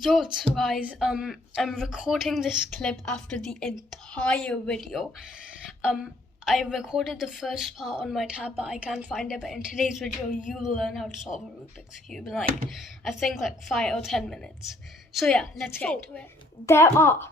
Yo, so guys, I'm recording this clip after the entire video. I recorded the first part on my tab, but I can't find it. But in today's video, you will learn how to solve a Rubik's Cube in I think 5 or 10 minutes. So yeah, let's get into it. There are,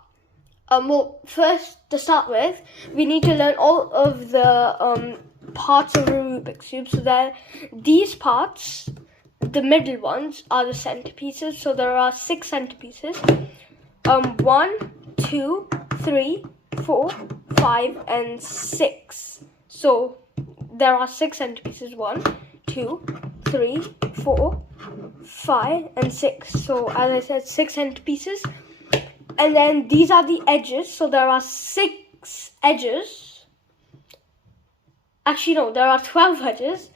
first to start with, we need to learn all of the parts of a Rubik's Cube. So that these parts, the middle ones, are the centerpieces. So there are 6 centerpieces. 1, 2, 3, 4, 5, and 6. So there are 6 centerpieces. 1, 2, 3, 4, 5, and 6. So as I said, 6 centerpieces. And then these are the edges. So there are 6 edges. Actually, no, there are 12 edges.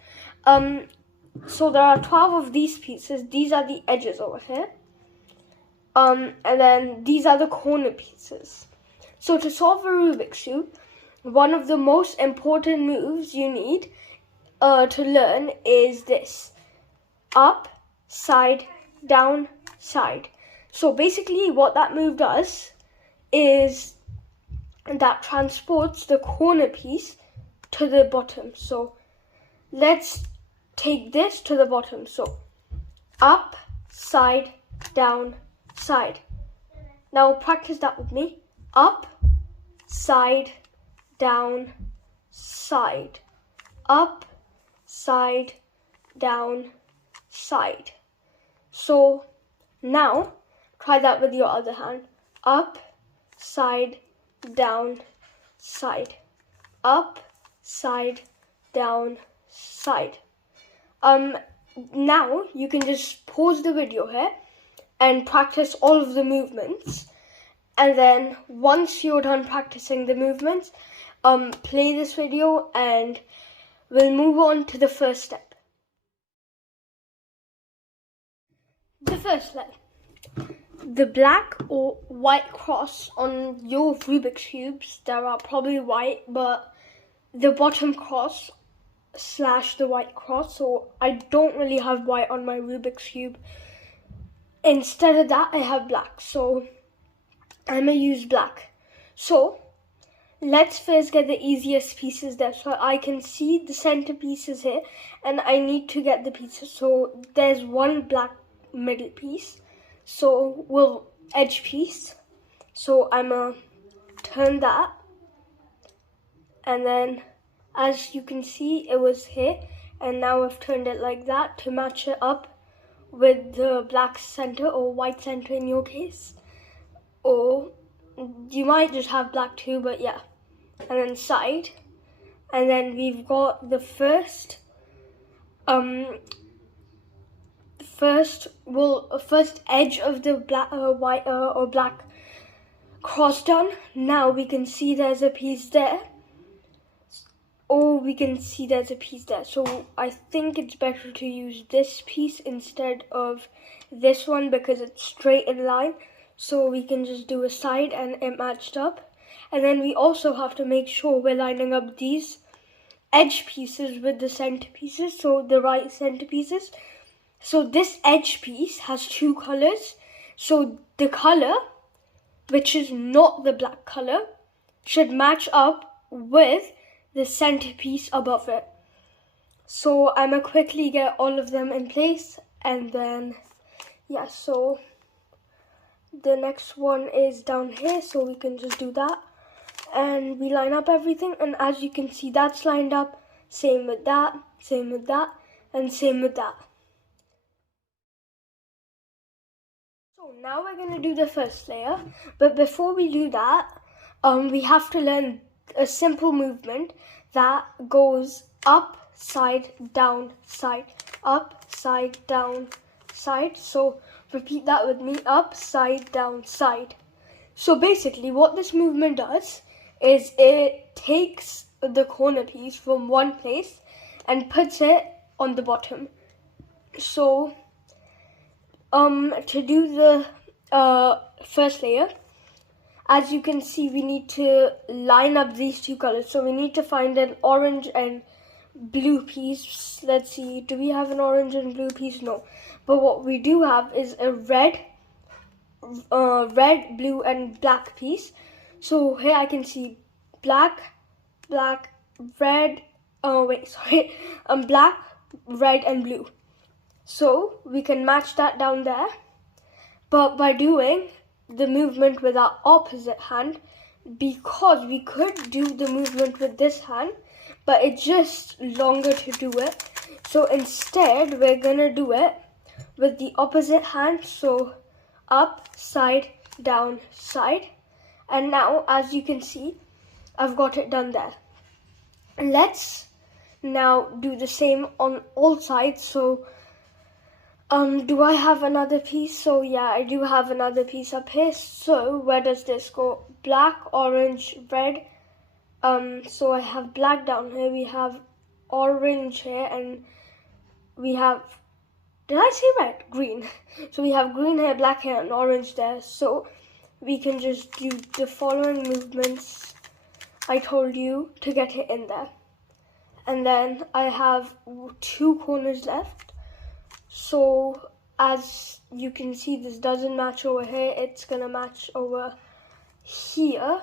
So there are 12 of these pieces. These are the edges over here. And then these are the corner pieces. So to solve a Rubik's Cube, one of the most important moves you need to learn is this. Up, side, down, side. So basically what that move does is that transports the corner piece to the bottom. So let's take this to the bottom. So up, side, down, side. Now practice that with me. Up, side, down, side. Up, side, down, side. So now try that with your other hand. Up, side, down, side. Up, side, down, side. Now you can just pause the video here and practice all of the movements. And then once you're done practicing the movements, play this video and we'll move on to the first step. The first step. The black or white cross on your Rubik's Cubes, there are probably white, but the bottom cross / the white cross, so I don't really have white on my Rubik's Cube. Instead of that, I have black, so I'm gonna use black. So let's first get the easiest pieces there. So I can see the center pieces here, and I need to get the pieces. So there's one black middle piece, so we'll edge piece. So I'm gonna turn that, and then as you can see, it was here, and now I've turned it like that to match it up with the black center or white center in your case. Or you might just have black too, but yeah. And then side. And then we've got the first edge of the black white or black cross done. Now we can see there's a piece there. Or we can see there's a piece there. So I think it's better to use this piece instead of this one because it's straight in line. So we can just do a side and it matched up. And then we also have to make sure we're lining up these edge pieces with the center pieces, so the right center pieces. So this edge piece has 2 colors. So the color, which is not the black color, should match up with the centerpiece above it. So I'm gonna quickly get all of them in place, and then yeah, so the next one is down here, so we can just do that and we line up everything, and as you can see, that's lined up. Same with that, same with that, and same with that. So now we're going to do the first layer, but before we do that, we have to learn a simple movement that goes up, side, down, side, up, side, down, side. So repeat that with me. Up, side, down, side. So basically what this movement does is it takes the corner piece from one place and puts it on the bottom. So to do the first layer, as you can see, we need to line up these 2 colors. So we need to find an orange and blue piece. Let's see, do we have an orange and blue piece? No. But what we do have is a red red, blue, and black piece. So here I can see black, red. Oh wait, sorry. Black, red, and blue. So we can match that down there. But by doing the movement with our opposite hand, because we could do the movement with this hand, but it's just longer to do it. So instead, we're gonna do it with the opposite hand. So up, side, down, side. And now, as you can see, I've got it done there. Let's now do the same on all sides. So do I have another piece? So yeah, I do have another piece up here. So where does this go? Black, orange, red. So I have black down here. We have orange here, and we have, did I say red? Green. So we have green here, black here, and orange there. So we can just do the following movements I told you to get it in there. And then I have 2 corners left. So as you can see, this doesn't match over here. It's gonna match over here.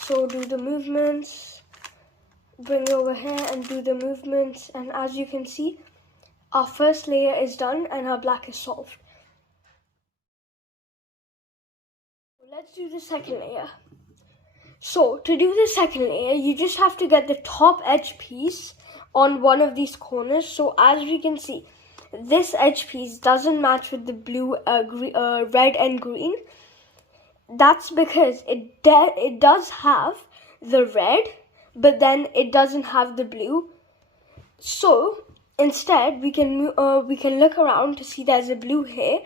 So do the movements, bring it over here and do the movements. And as you can see, our first layer is done and our black is solved. Let's do the second layer. So to do the second layer, you just have to get the top edge piece on one of these corners. So as we can see, this edge piece doesn't match with the blue, red and green. That's because it does have the red, but then it doesn't have the blue. So instead, we can look around to see there's a blue here.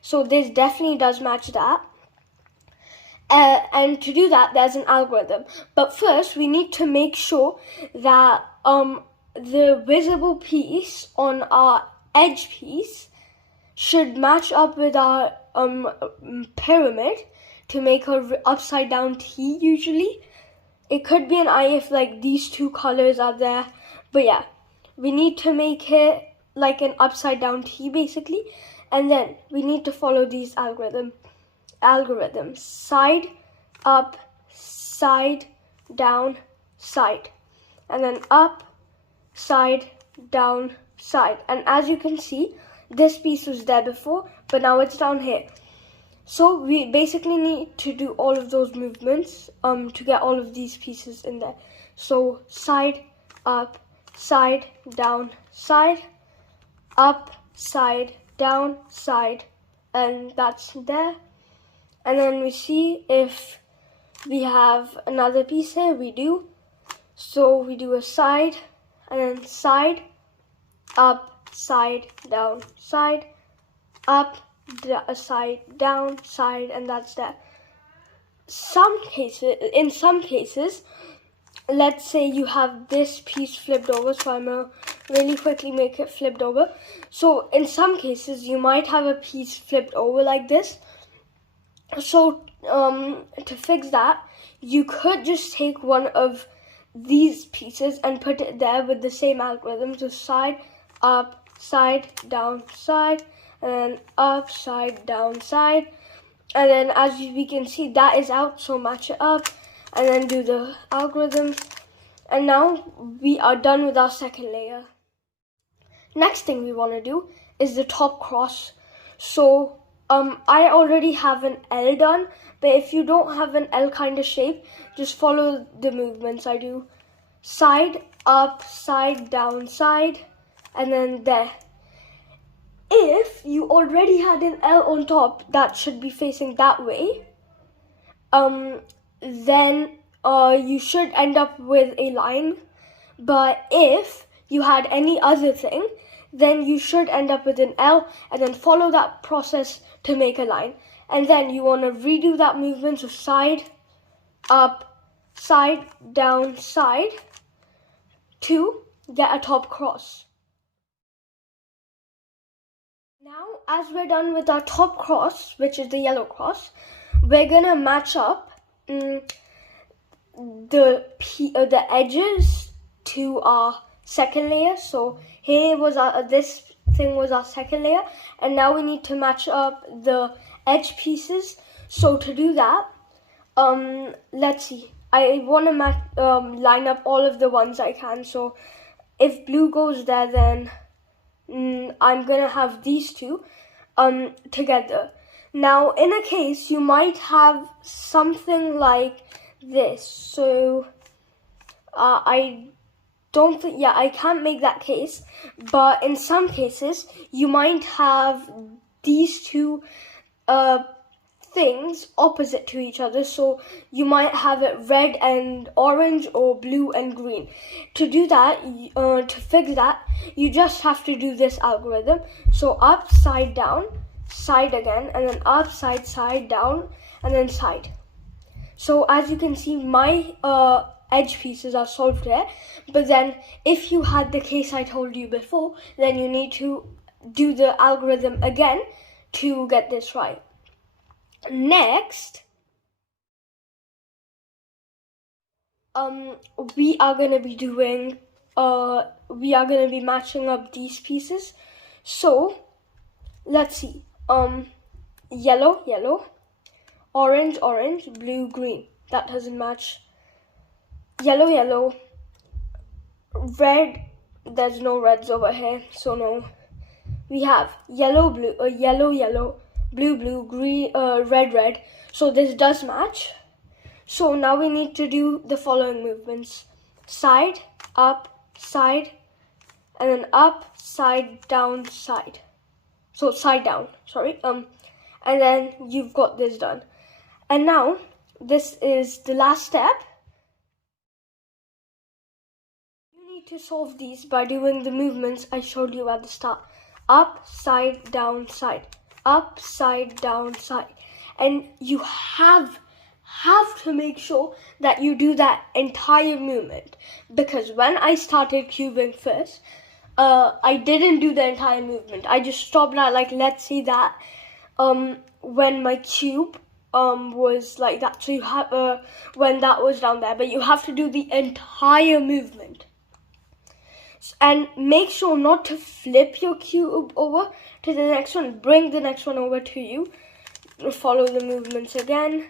So this definitely does match that. And to do that, there's an algorithm. But first, we need to make sure that the visible piece on our edge piece should match up with our pyramid to make a upside down T usually. It could be an I if like these 2 colors are there. But yeah, we need to make it like an upside down T basically. And then we need to follow these algorithms. Side, up, side, down, side. And then up, side, down, side. And as you can see, this piece was there before, but now it's down here. So we basically need to do all of those movements to get all of these pieces in there. So side, up, side, down, side, up, side, down, side, and that's there. And then we see if we have another piece here. We do. So we do a side, and then side, up, side, down, side, up, side, down, side, and that's that. In some cases, let's say you have this piece flipped over, so I'm gonna really quickly make it flipped over. So in some cases, you might have a piece flipped over like this. So to fix that, you could just take one of these pieces and put it there with the same algorithm. So side, up, side, down, side, and then up, side, down, side. And then as we can see, that is out, so match it up and then do the algorithms. And now we are done with our second layer. Next thing we want to do is the top cross. So I already have an L done, but if you don't have an L kind of shape, just follow the movements I do. Side, up, side, down, side, and then there. If you already had an L on top that should be facing that way, then you should end up with a line. But if you had any other thing, then you should end up with an L and then follow that process to make a line. And then you want to redo that movement, so side, up, side, down, side, to get a top cross. Now, as we're done with our top cross, which is the yellow cross, we're gonna match up the edges to our second layer. So here was this thing was our second layer, and now we need to match up the edge pieces. So to do that, let's see. I want to line up all of the ones I can. So if blue goes there, then I'm gonna have these two together. Now, in a case, you might have something like this. So I don't think, yeah, I can't make that case. But in some cases, you might have these two things opposite to each other. So you might have it red and orange or blue and green. To do that, to fix that, you just have to do this algorithm. So up, side, down, side again, and then up, side, down, and then side. So as you can see, my edge pieces are solved there. But then if you had the case I told you before, then you need to do the algorithm again to get this right. Next, we are gonna be doing, we are gonna be matching up these pieces. So let's see, yellow, orange, blue, green. That doesn't match. Yellow, red. There's no reds over here, so no. We have yellow, blue, green, red. So this does match. So now we need to do the following movements: side, up, side, and then up, side, down, side. So side down, sorry. And then you've got this done. And now this is the last step. You need to solve these by doing the movements I showed you at the start. Up, side, down, side. Up, side, down, side. And you have to make sure that you do that entire movement, because when I started cubing first, I didn't do the entire movement. I just stopped at, like, let's see that when my cube was like that. So you have when that was down there, but you have to do the entire movement. And make sure not to flip your cube over to the next one. Bring the next one over to you. Follow the movements again.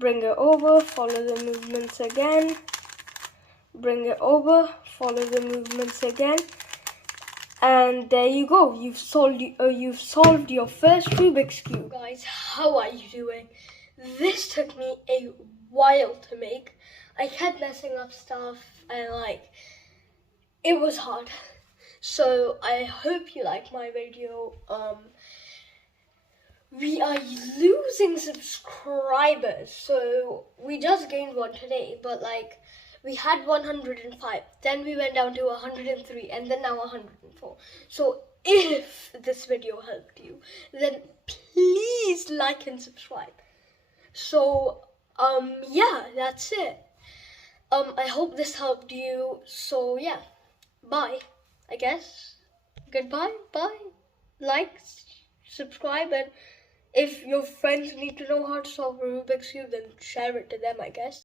Bring it over. Follow the movements again. Bring it over. Follow the movements again. And there you go. You've solved your first Rubik's Cube. Guys, how are you doing? This took me a while to make. I kept messing up stuff and it was hard. So I hope you like my video. We are losing subscribers. So we just gained one today, but we had 105, then we went down to 103, and then now 104. So if this video helped you, then please like and subscribe. So yeah, that's it. I hope this helped you. So yeah, bye, I guess. Goodbye, bye. Like, subscribe, and if your friends need to know how to solve a Rubik's Cube, then share it to them, I guess.